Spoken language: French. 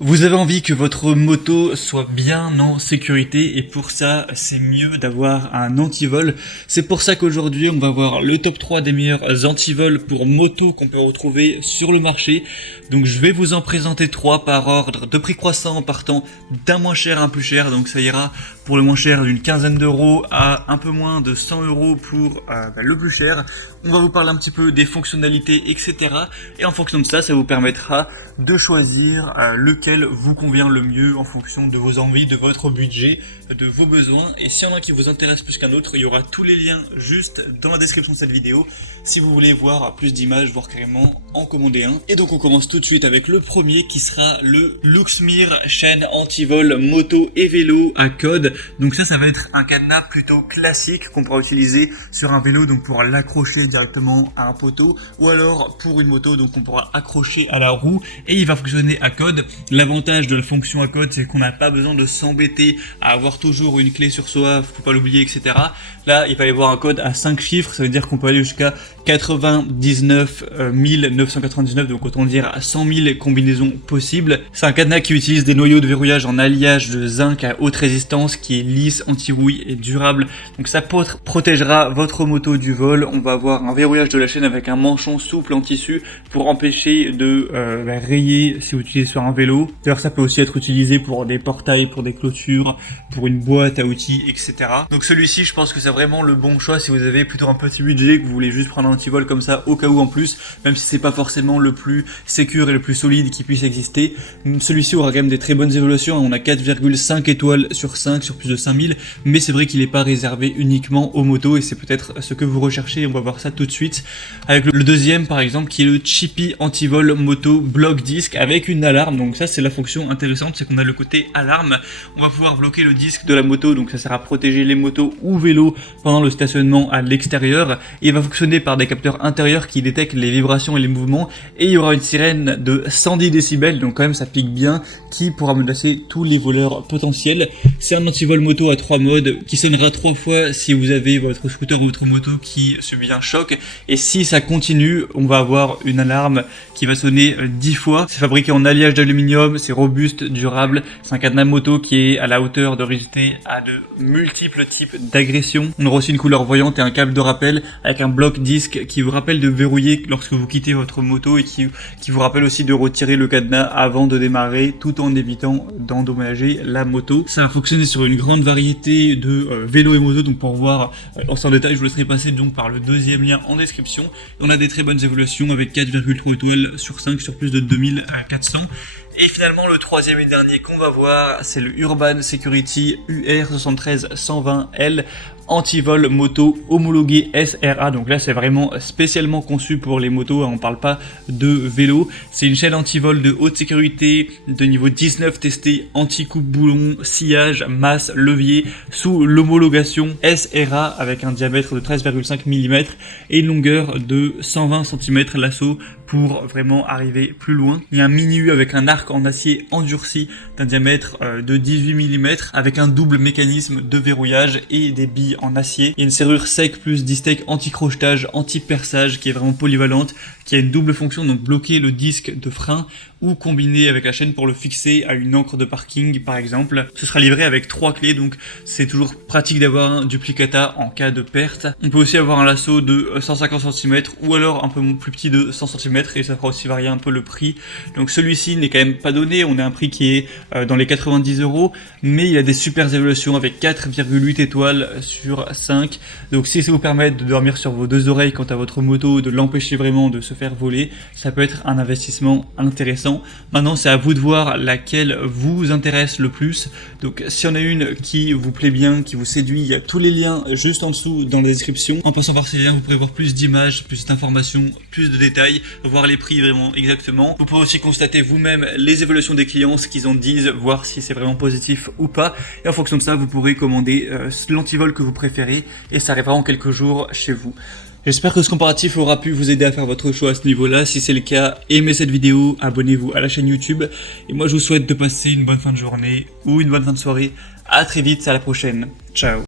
Vous avez envie que votre moto soit bien en sécurité et pour ça c'est mieux d'avoir un antivol. C'est pour ça qu'aujourd'hui on va voir le top 3 des meilleurs antivols pour moto qu'on peut retrouver sur le marché. Donc je vais vous en présenter 3 par ordre de prix croissant en partant d'un moins cher à un plus cher. Donc ça ira pour le moins cher d'une quinzaine d'euros à un peu moins de 100 euros pour le plus cher. On va vous parler un petit peu des fonctionnalités etc. Et en fonction de ça, ça vous permettra de choisir lequel vous convient le mieux en fonction de vos envies, de votre budget, de vos besoins. Et s'il y en a un qui vous intéresse plus qu'un autre, il y aura tous les liens juste dans la description de cette vidéo si vous voulez voir plus d'images, voire carrément en commander un. Et donc on commence tout de suite avec le premier qui sera le Luxmir chaîne anti-vol moto et vélo à code. Donc ça va être un cadenas plutôt classique qu'on pourra utiliser sur un vélo, donc pour l'accrocher directement à un poteau, ou alors pour une moto, donc on pourra accrocher à la roue et il va fonctionner à code. L'avantage de la fonction à code, c'est qu'on n'a pas besoin de s'embêter à avoir toujours une clé sur soi, faut pas l'oublier, etc. Là, il va y avoir un code à 5 chiffres, ça veut dire qu'on peut aller jusqu'à 99 999, donc autant dire à 100 000 combinaisons possibles. C'est un cadenas qui utilise des noyaux de verrouillage en alliage de zinc à haute résistance, qui est lisse, anti-rouille et durable. Donc ça protégera votre moto du vol. On va avoir un verrouillage de la chaîne avec un manchon souple en tissu pour empêcher de rayer si vous utilisez sur un vélo. D'ailleurs, ça peut aussi être utilisé pour des portails, pour des clôtures, pour une boîte à outils, etc. Donc celui-ci, je pense que c'est vraiment le bon choix si vous avez plutôt un petit budget, que vous voulez juste prendre un anti-vol comme ça au cas où en plus, même si c'est pas forcément le plus sécure et le plus solide qui puisse exister. Celui-ci aura quand même des très bonnes évaluations. On a 4,5 étoiles sur 5 sur plus de 5000, mais c'est vrai qu'il n'est pas réservé uniquement aux motos et c'est peut-être ce que vous recherchez. On va voir ça tout de suite avec le deuxième par exemple, qui est le Chippy anti-vol moto block disc avec une alarme. Donc ça, c'est la fonction intéressante, c'est qu'on a le côté alarme. On va pouvoir bloquer le disque de la moto, donc ça sert à protéger les motos ou vélos pendant le stationnement à l'extérieur. Il va fonctionner par des capteurs intérieurs qui détectent les vibrations et les mouvements, et il y aura une sirène de 110 décibels, donc quand même ça pique bien, qui pourra menacer tous les voleurs potentiels. C'est un antivol moto à 3 modes qui sonnera 3 fois si vous avez votre scooter ou votre moto qui subit un choc, et si ça continue, on va avoir une alarme qui va sonner 10 fois. C'est fabriqué en alliage d'aluminium, c'est robuste, durable, c'est un cadenas moto qui est à la hauteur de résister à de multiples types d'agressions. On aura aussi une couleur voyante et un câble de rappel avec un bloc disque qui vous rappelle de verrouiller lorsque vous quittez votre moto et qui vous rappelle aussi de retirer le cadenas avant de démarrer, tout en évitant d'endommager la moto. Ça va fonctionner sur une grande variété de vélos et motos, donc pour voir en détail, je vous laisserai passer donc par le deuxième lien en description. On a des très bonnes évaluations avec 4,3 étoiles sur 5 sur plus de 2400. Et finalement, le troisième et dernier qu'on va voir, c'est le Urban Security UR73120L anti-vol moto homologué SRA. Donc là, c'est vraiment spécialement conçu pour les motos, on parle pas de vélo. C'est une chaîne anti-vol de haute sécurité de niveau 19 testée, anti-coupe-boulon, sillage, masse, levier, sous l'homologation SRA avec un diamètre de 13,5 mm et une longueur de 120 cm lasso pour vraiment arriver plus loin. Il y a un mini U avec un arc en acier endurci d'un diamètre de 18 mm avec un double mécanisme de verrouillage et des billes en acier. Il y a une serrure sec plus distec anti-crochetage, anti-perçage qui est vraiment polyvalente, qui a une double fonction, donc bloquer le disque de frein ou combiner avec la chaîne pour le fixer à une ancre de parking par exemple. Ce sera livré avec 3 clés, donc c'est toujours pratique d'avoir un duplicata en cas de perte. On peut aussi avoir un lasso de 150 cm ou alors un peu plus petit de 100 cm et ça fera aussi varier un peu le prix. Donc celui-ci n'est quand même pas donné, on a un prix qui est dans les 90 €, mais il a des super évaluations avec 4,8 étoiles sur 5. Donc si ça vous permet de dormir sur vos deux oreilles quant à votre moto, de l'empêcher vraiment de se faire voler, ça peut être un investissement intéressant. Maintenant, c'est à vous de voir laquelle vous intéresse le plus. Donc s'il y en a une qui vous plaît bien, qui vous séduit, il y a tous les liens juste en dessous dans la description. En passant par ces liens, vous pourrez voir plus d'images, plus d'informations, plus de détails, voir les prix vraiment exactement. Vous pouvez aussi constater vous-même les évaluations des clients, ce qu'ils en disent, voir si c'est vraiment positif ou pas. Et en fonction de ça, vous pourrez commander l'antivol que vous préférez et ça arrivera en quelques jours chez vous. J'espère que ce comparatif aura pu vous aider à faire votre choix à ce niveau-là. Si c'est le cas, aimez cette vidéo, abonnez-vous à la chaîne YouTube. Et moi, je vous souhaite de passer une bonne fin de journée ou une bonne fin de soirée. À très vite, à la prochaine. Ciao.